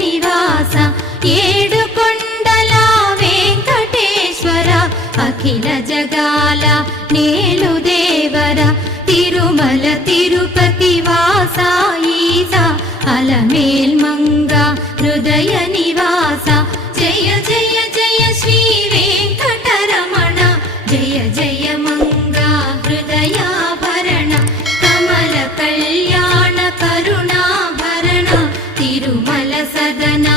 నివాస ఏడుకొండల వెంకటేశ్వర అఖిల జగాల నేలు దేవర తిరుమల తిరుపతి వాస ఈస అలమేల్మంగ హృదయ నివాస జయ జయ జయ శ్రీ వెంకటరమణ జయ జయ మంగ హృదయాభరణ కమల కళ్యాణ కరుణాభరణ తిరుమల సదనా